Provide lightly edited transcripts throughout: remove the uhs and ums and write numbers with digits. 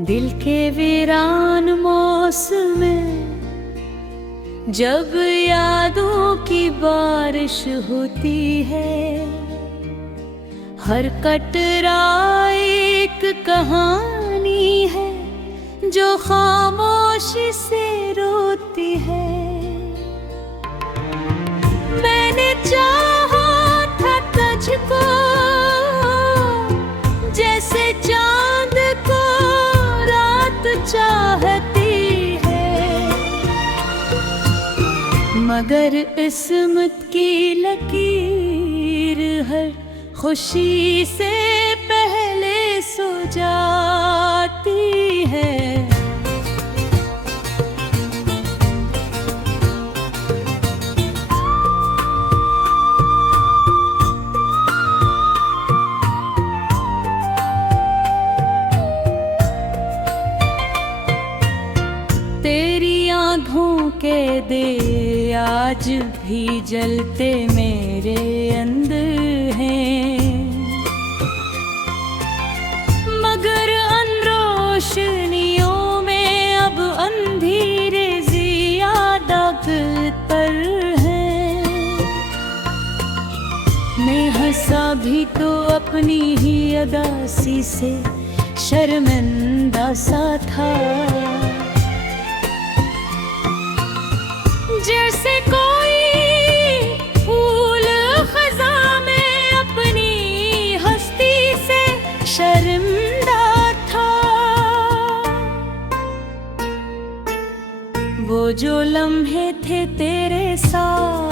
दिल के वीरान मौसम में जब यादों की बारिश होती है, हर कटरा एक कहानी है जो खामोशी से रोती है। मैंने चाहा था तुझको जैसे चांद को रात चाहती है, मगर किस्मत की लकीर हर खुशी से पहले सो जाती है। तेरी आँखों के दे आज भी जलते मेरे अंदर हैं, मगर अनरोशनियों में अब अंधेरे ज़्यादा पर हैं। मैं हंसा भी तो अपनी ही अदासी से शर्मिंदा सा था, जैसे कोई फूल खज़ां में अपनी हस्ती से शर्मिंदा था। वो जो लम्हे थे तेरे साथ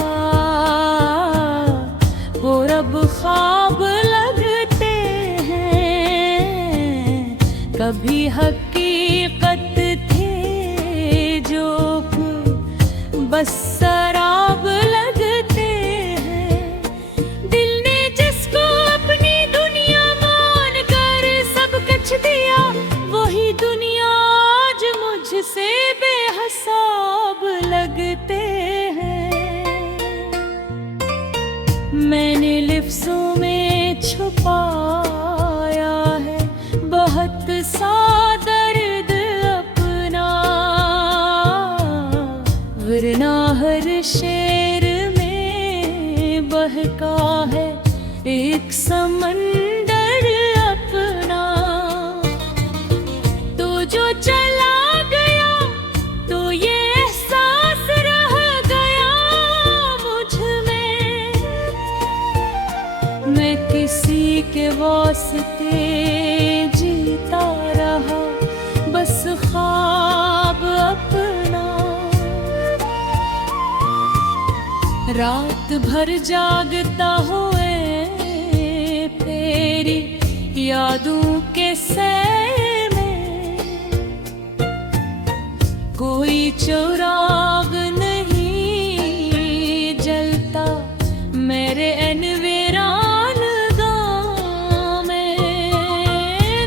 वो रब ख्वाब लगते हैं, कभी हकीकत थे जो बस शराब लगते हैं। दिल ने जिसको अपनी दुनिया मान कर सब कुछ दिया, वही दुनिया आज मुझसे बेहिसाब लगते हैं। मैंने लिफ्ज़ों में छुपाया है बहुत सा दर्द अपना, वरना हर शेर में बहका है एक समंदर अपना। तो जो चला गया तो ये एहसास रह गया मुझ में, मैं किसी के वास्ते जीता रहा बस ख्वाब अपना। रात भर जागता हुए तेरी यादों के सैर में, कोई चिराग नहीं जलता मेरे एनवीरान गाँव में।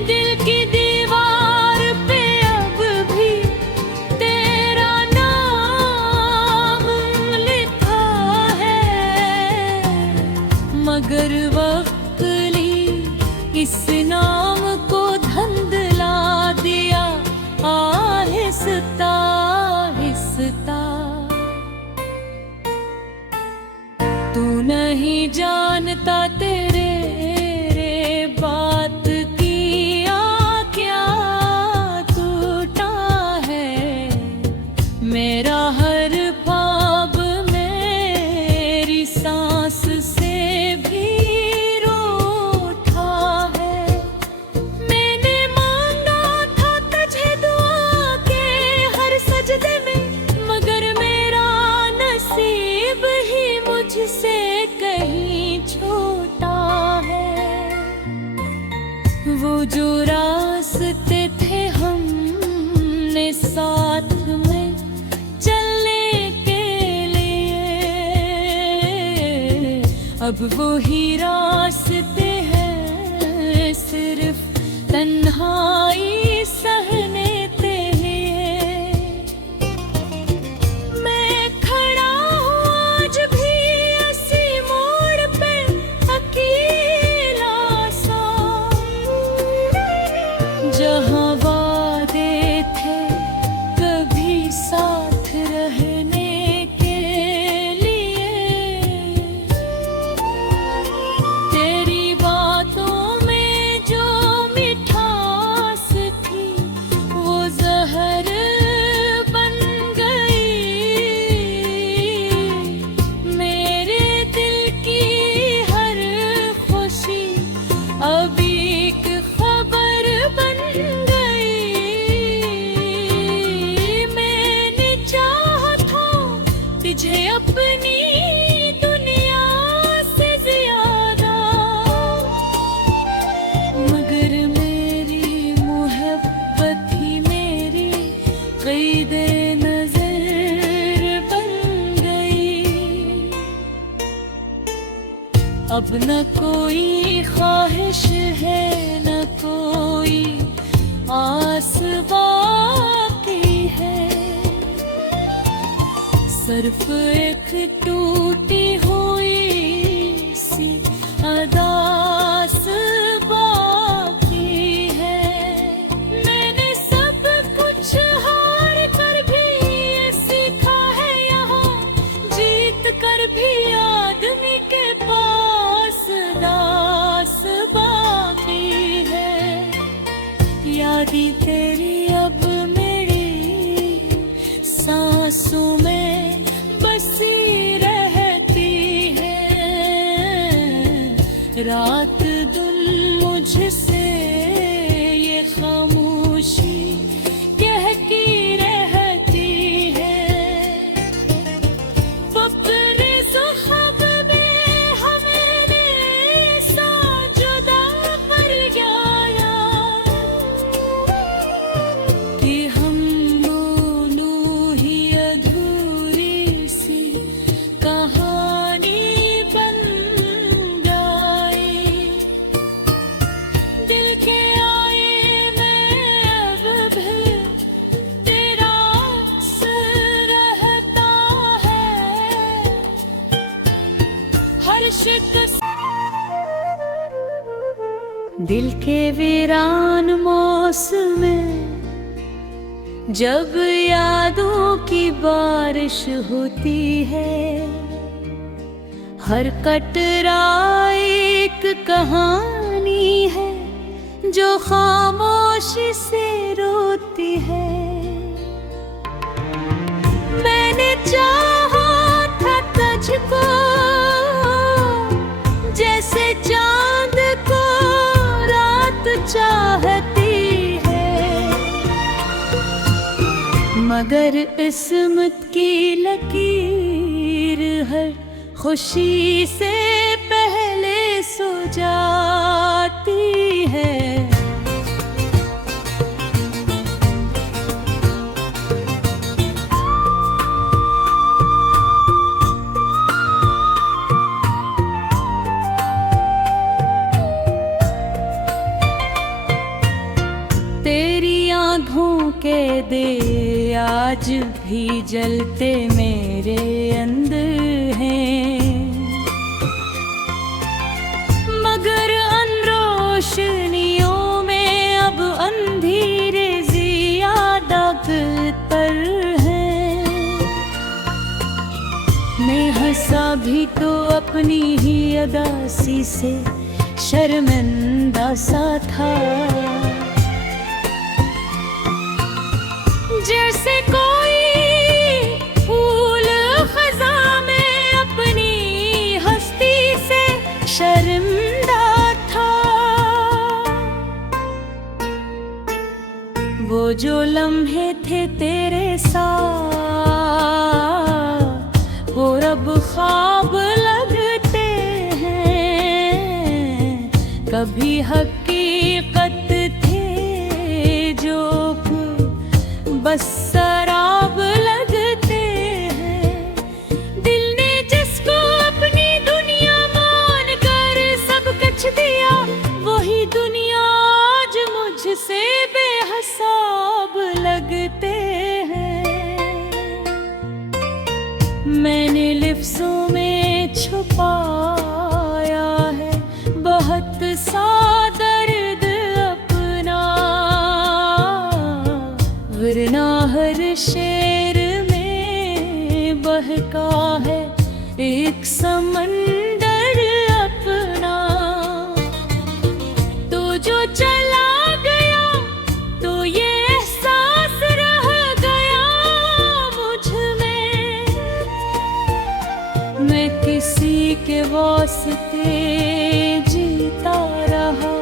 दिल की दीवार पे अब भी तेरा नाम लिखा है, मगर वक्त ली इस नाम को धुंधला दिया आहिस्ता आहिस्ता। तू नहीं जानता तेरे बात किया क्या टूटा है मेरा हर ख्वाब, मेरी सांस से भी रूठा है। मैंने मांगा था तुझे दुआ के हर सजदे में, मगर मेरा नसीब ही मुझसे कहीं छोटा है। वो जो रास्ते थे हमने साथ में चलने के लिए, अब वही रास्ते हैं सिर्फ तन्हाई सहने के लिए। मैं खड़ा हूँ आज भी इसी मोड़ पे अकेला सा, जहाँ अब न कोई ख्वाहिश है, न कोई आस बाकी है। सिर्फ एक टूटी हुई सी अदास बाकी है। मैंने सब कुछ हार कर भी ये सीखा है, यहाँ जीत कर भी आदमी के पास दास बाकी है। यादें तेरी अब मेरी सांसों में बसी रहती है। रात दिन मुझसे ये खामोशी कहती रहती है। अपने ज़ख्म में हमें सा जुदा पड़ गया कि हम दोनों ही अधूरी सी कहानी बन जाए। दिल के आए में अब भी तेरा अक्स रहता है। हर शिकस्त दिल के वीरान मौसम में जब यादों की बारिश होती है। हर कटरा एक कहानी है जो खामोशी से रोती है। मैंने चाहा था तुझको जैसे चांद को रात चाहती है, मगर किस्मत की लकीर हर खुशी से पहले सो जाती है। तेरी आँखों के दे आज भी जलते मेरे अंदर हैं, मगर अनरोशनियों में अब अंधेरे ज़्यादा पर हैं। मैं हंसा भी तो अपनी ही अदासी से शर्मिंदा सा था। जैसे कोई फूल खज़ां में अपनी हस्ती से शर्मिंदा था। वो जो लम्हे थे तेरे साथ वो रब ख्वाब लगते हैं। कभी हकीकत थे जो बस शराब लगते हैं। दिल ने जिसको अपनी दुनिया मान कर सब कुछ दिया, वही दुनिया आज मुझसे बेहिसाब लगते हैं। मैंने लिफ्ज़ों में छुपाया है बहुत सा दर्द अपना, वरना हर शेर में बहका है एक समंदर अपना। तो जो चला गया तो ये एहसास रह गया मुझ में। मैं किसी के वास्ते जीता रहा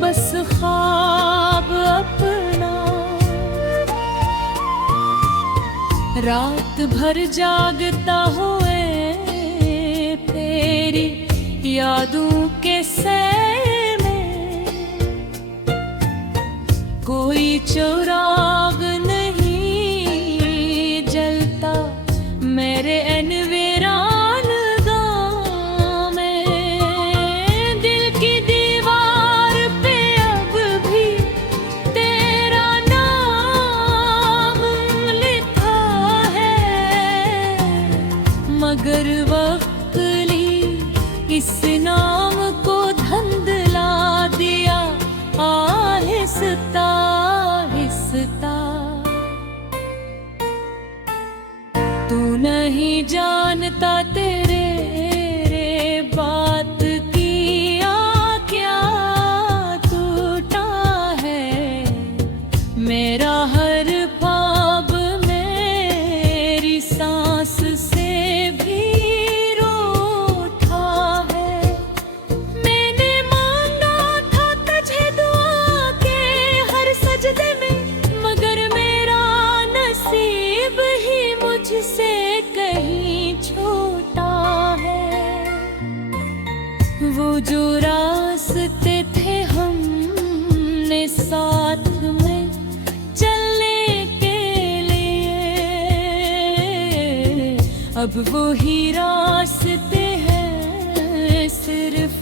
बस ख्वाब अपना। रात भर जागता हुए तेरी यादों के सैर में, कोई चिराग नहीं जलता मेरे एनवीरान गाँव में। अब वो ही रास्ते हैं सिर्फ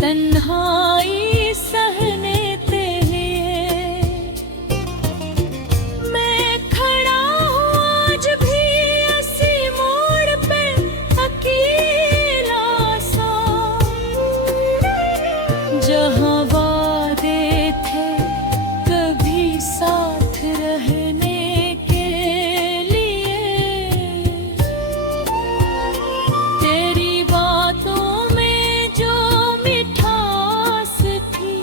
तन्हाई सहने ते हैं। मैं खड़ा हूँ आज भी ऐसी मोड़ पे अकेला सा, जहाँ वादे थे कभी साथ रहने के लिए। तेरी बातों में जो मिठास थी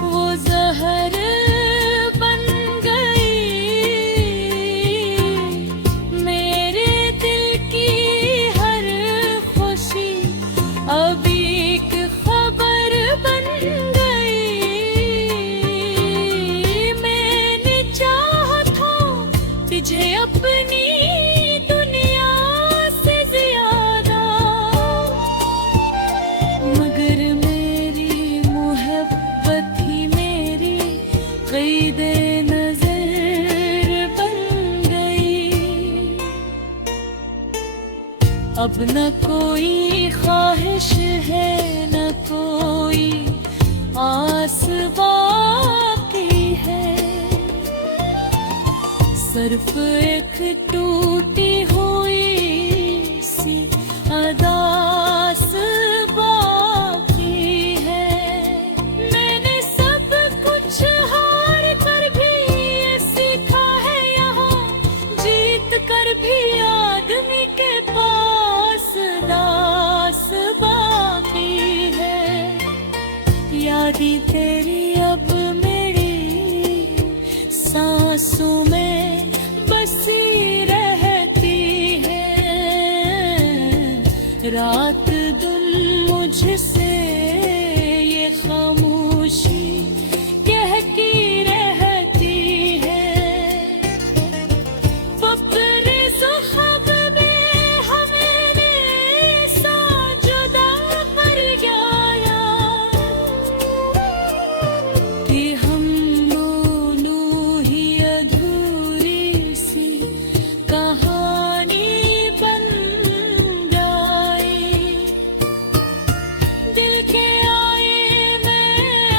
वो जहर बन गई। मेरे दिल की हर खुशी अब एक खबर बन गई। मैंने चाहा था तुझे अपनी दुनिया से ज्यादा, मगर मेरी मोहब्बत ही मेरी क़ैद-ए नज़र बन गई। अब न कोई ख्वाहिश है न कोई आस बाकी है, सिर्फ एक टूटी हुई सी अदास बाकी है। मैंने सब कुछ हार कर भी ये सीखा है, यहाँ जीत कर भी आदमी के पास दास बाकी है। यादें तेरी अब मेरी सांसों में बसी रहती है, रात दिन मुझसे ये खामोशी कहती रहती है। फक्र ज़ुख़ब में हमें सा जुदा कर गया कि हम दोनों ही अधूरी सी कहानी बन जाए। दिल के आए में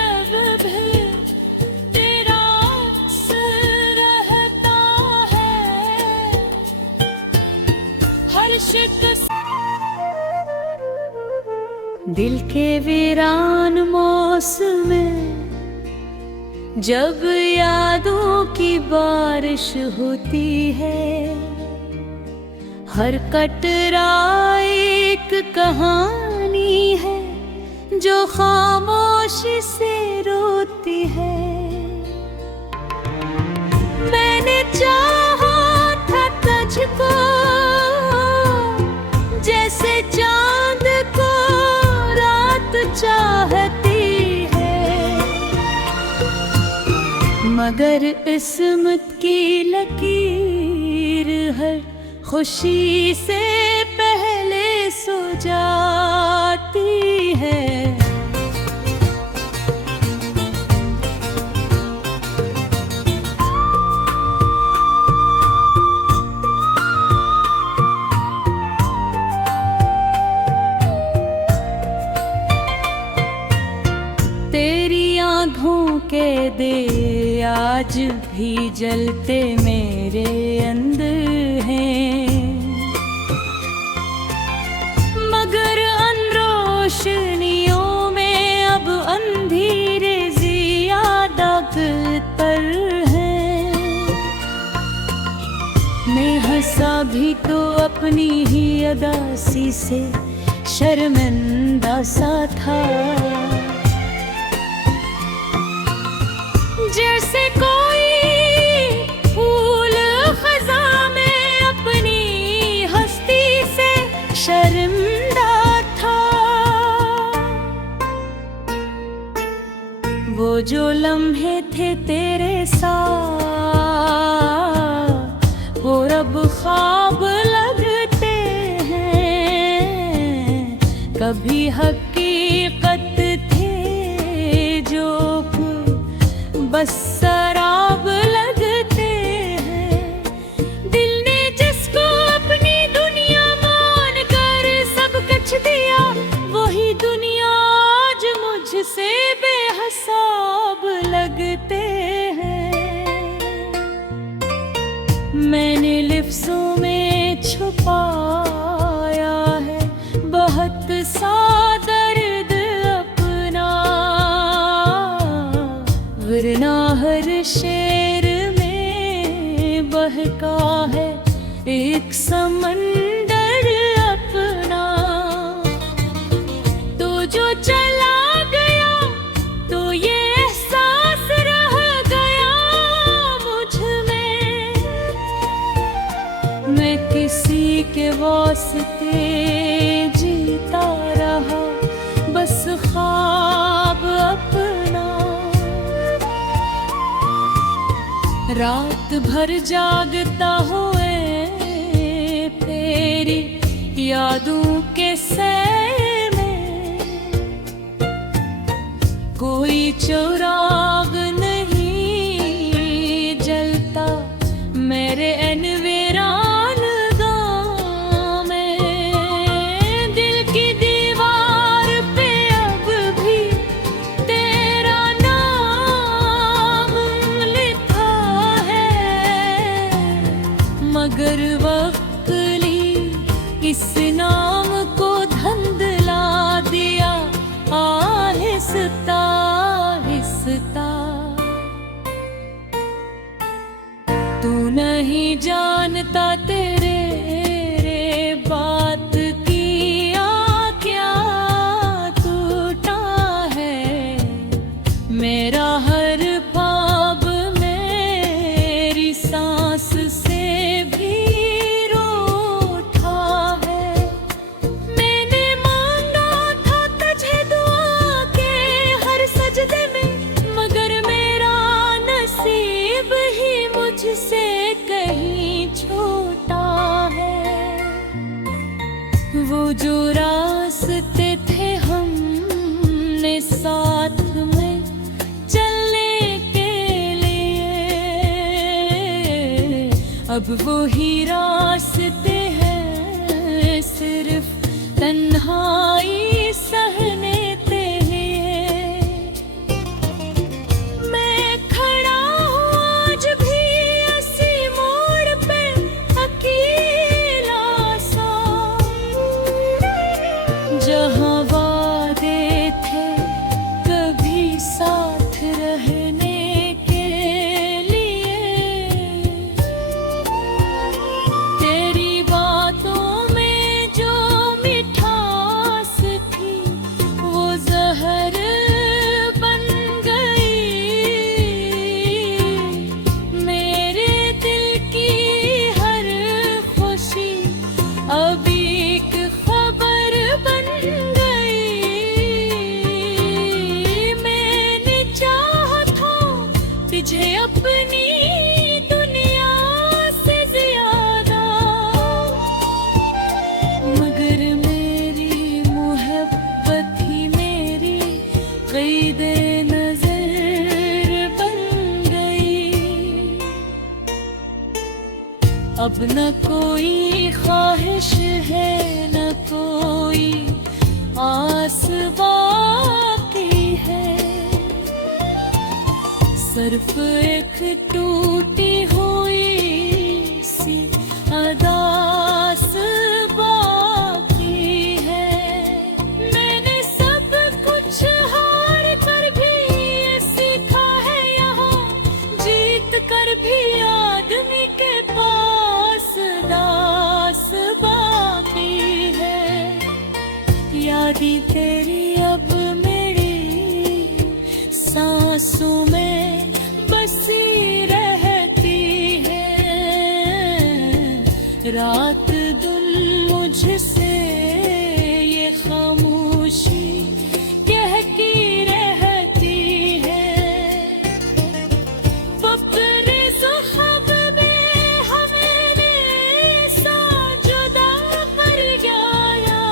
अब भी तेरा अक्स रहता है, हर शिकस्त दिल के वीरान मौसम में जब यादों की बारिश होती है। हर कटरा एक कहानी है जो खामोशी से रोती है। मैंने चाहा था तुझको जैसे चांद को रात चाहती है, मगर किस्मत की लकीर हर खुशी से पहले सो जाती है। तेरी आँखों के दे आज भी जलते मेरे अंदर हैं, मगर अनरोशनियों में अब अंधेरे ज़्यादा पर हैं। मैं हंसा भी तो अपनी ही अदासी से शर्मिंदा सा था, जैसे कोई फूल खज़ां में अपनी हस्ती से शर्मिंदा था। वो जो लम्हे थे तेरे साथ वो रब ख्वाब लगते हैं, कभी हकीकत थे जो बस शराब लगते हैं। दिल ने जिसको अपनी दुनिया मान लगते हैं। मैंने लिफ्ज़ों में छुपाया है बहुत सा दर्द अपना, वरना हर शेर में बहका है एक समंदर अपना। तो जो चला गया तो ये एहसास रह गया मुझ में, मैं किसी के वास्ते जीता रहा बस ख्वाब अपना। रात भर जागता हुए तेरी यादों के सैर में, कोई चिराग नहीं जलता मेरे एनवीरान गाँव में। दिल की दीवार पे अब भी तेरा नाम लिखा है, मगर वक्त इस नाम को धंधला दिया आहिस्ता आहिस्ता। तू नहीं जानता तेरे बात किया क्या टूटा है मेरा हर ख्वाब, मेरी सांस से भी से कहीं छोटा है। वो जो रास्ते थे हमने साथ में चलने के लिए, अब वो ही रास्ते हैं सिर्फ तन्हाई सहने के लिए। मैं खड़ा हूँ आज भी जहाँ वादे थे कभी साथ रहने के लिए। तेरी बातों में जो मिठास थी वो जहर बन गई, मेरे दिल की हर खुशी अब एक खबर बन गई। मैंने चाहा था तुझे अपनी दुनिया से ज्यादा, मगर मेरी मोहब्बत ही मेरी क़ैद-ए नज़र बन गई। अब न कोई ख्वाहिश है न कोई आस बाकी है, सिर्फ एक टूटी हुई सी अदास बाकी है। मैंने सब कुछ हार कर भी ये सीखा है, यहाँ जीत कर भी आदमी के पास दास बाकी है। यादें तेरी अब मेरी सांसों में बसी रहती है, रात दिन मुझसे ये खामोशी कहती रहती है। फक्रे ज़ुख़ब में हमें सा जुदा कर गया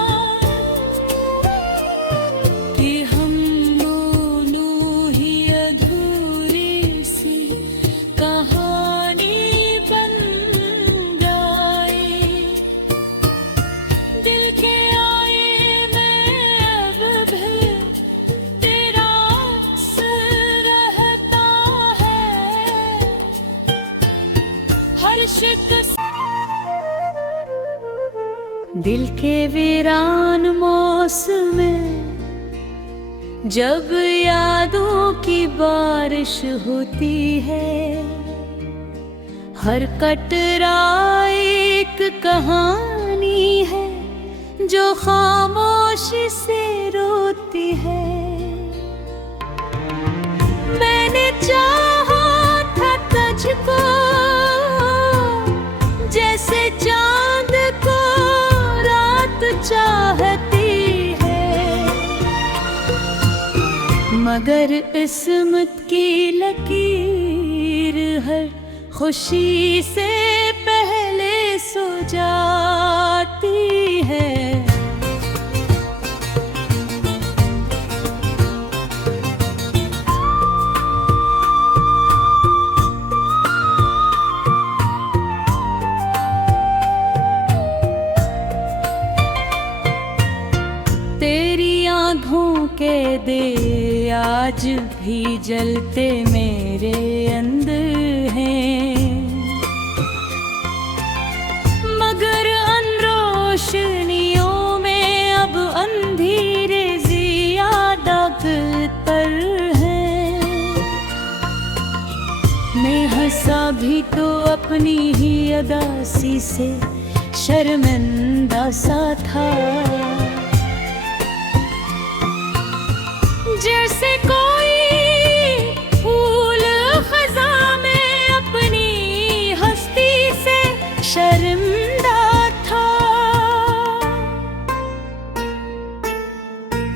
कि हम दोनों ही अधूरी सी कहानी बन जाए। शिकस्त दिल के वीरान मौसम में जब यादों की बारिश होती है, हर कटरा एक कहानी है जो खामोशी से रोती है। मैंने चाहा था तुझको जैसे चांद को रात चाहती है, मगर किस्मत की लकीर हर खुशी से पहले सो जाती है। तेरी आँखों के दे आज भी जलते मेरे अंदर हैं, मगर अनरोशनियों में अब अंधेरे ज़ियादा पर हैं। मैं हंसा भी तो अपनी ही अदासी से शर्मिंदा सा था, जैसे कोई फूल खज़ा में अपनी हस्ती से शर्मिंदा था।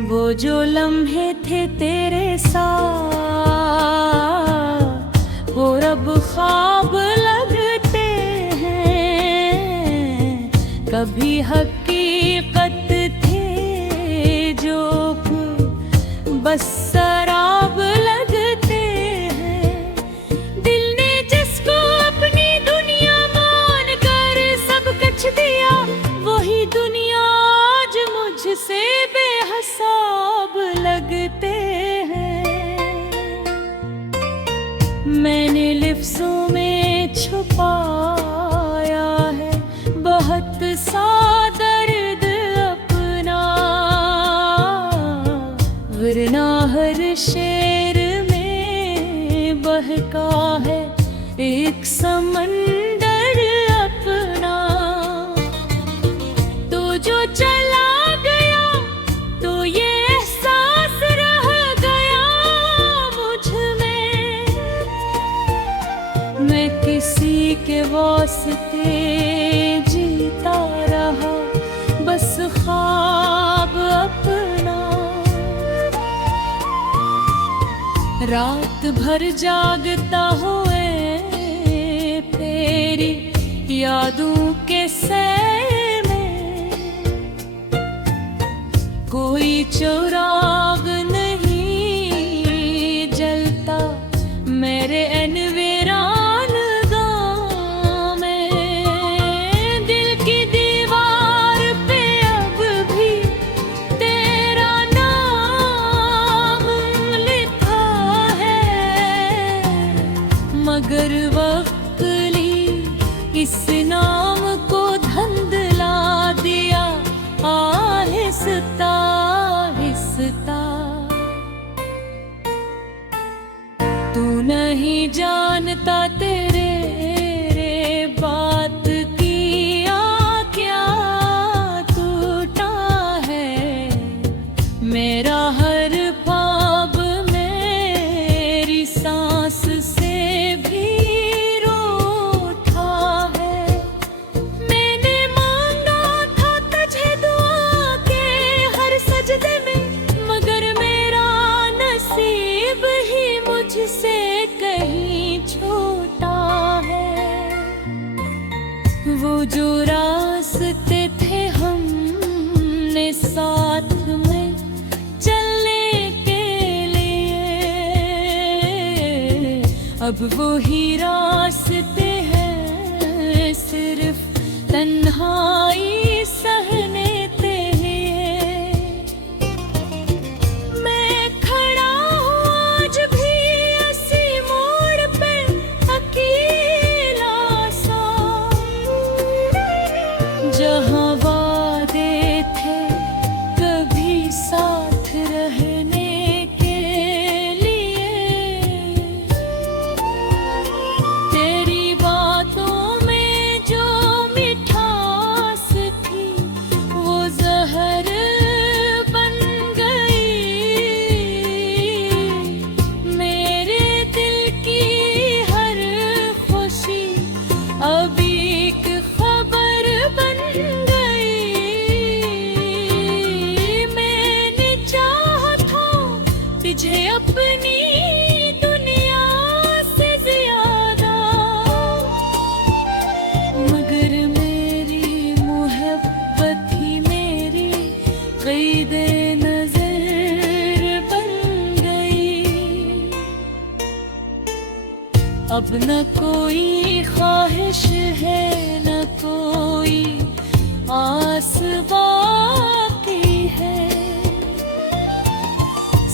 वो जो लम्हे थे तेरे साथ वो रब ख्वाब लगते हैं, कभी हकीकत थे जो बस शराब लगते हैं। दिल ने जिसको अपनी दुनिया मान कर सब कुछ दिया, वही दुनिया आज मुझसे बेहिसाब लगते हैं। मैंने लिफ्ज़ों में छुपाया है बहुत सा दर्द अपना, वरना हर शेर में बहका है एक समंदर अपना। तो जो चला गया तो ये एहसास रह गया मुझ में, मैं किसी के वास्ते जीता रहा बस ख्वाब अपना। रात भर जागता हुए तेरी यादों के सैर में, कोई चिराग नहीं जलता मेरे एनवीरान गाँव में। दिल की दीवार पे अब भी तेरा नाम लिखा है, मगर वक्त ली इस नाम को धंधला दिया आहिस्ता आहिस्ता। तू नहीं जानता तेरे बात किया क्या टूटा है, मेरा हर ख्वाब मेरी सांस से भी रूठा है। मैंने मांगा था तुझे दुआ के हर सजदे में, मगर मेरा नसीब ही मुझसे कहीं छोटा है। वो जो रास्ते थे हमने साथ में चलने के लिए, अब वही रास्ते हैं सिर्फ तन्हाई सहने ते मैं खड़ा हूँ आज भी इसी मोड़ पे अकेला सा। अब न कोई ख्वाहिश है, न कोई आस बाकी है।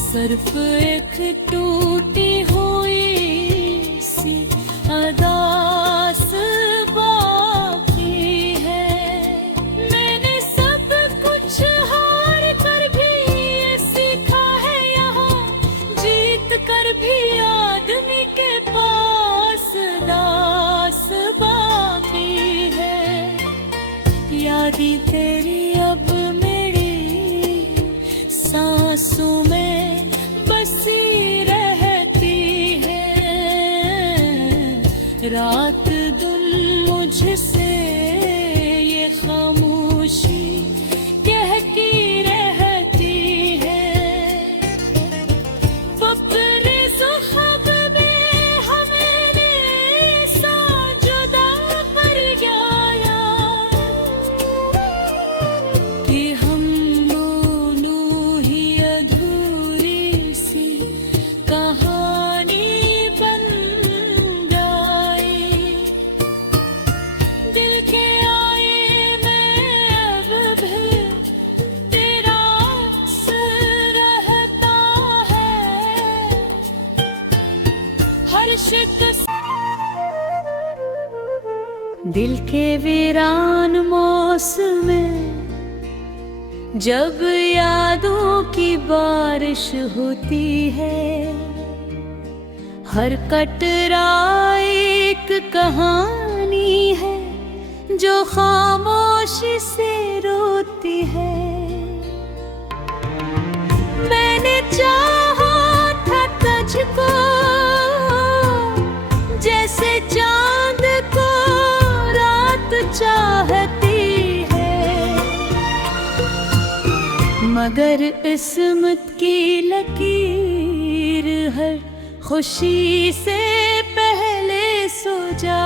सिर्फ एक टूटी हुई सी अदास बाकी है। मैंने सब कुछ हार कर भी ये सीखा है, यहाँ जीत कर भी आदमी के पास दास बाकी है। यादें तेरी अब मेरी सांसों में बसी रहती है। रात दिन मुझसे ये खामोशी कहती रहती है। बबरेज़ ख्वाब में हमें सा जुदा पड़ गया कि हम दोनों ही अधूरी सी कहानी बन गई। दिल के आए में अब भी तेरा अक्स रहता है। हर शिकस्त दिल के वीरान मौसम में जब यादों की बारिश होती है। हर कटरा एक कहानी है जो खामोशी से रोती है। मैंने चाहा था तुझको जैसे चांद को रात चाहती है, मगर किस्मत की लकीर हर खुशी से पहले सो जा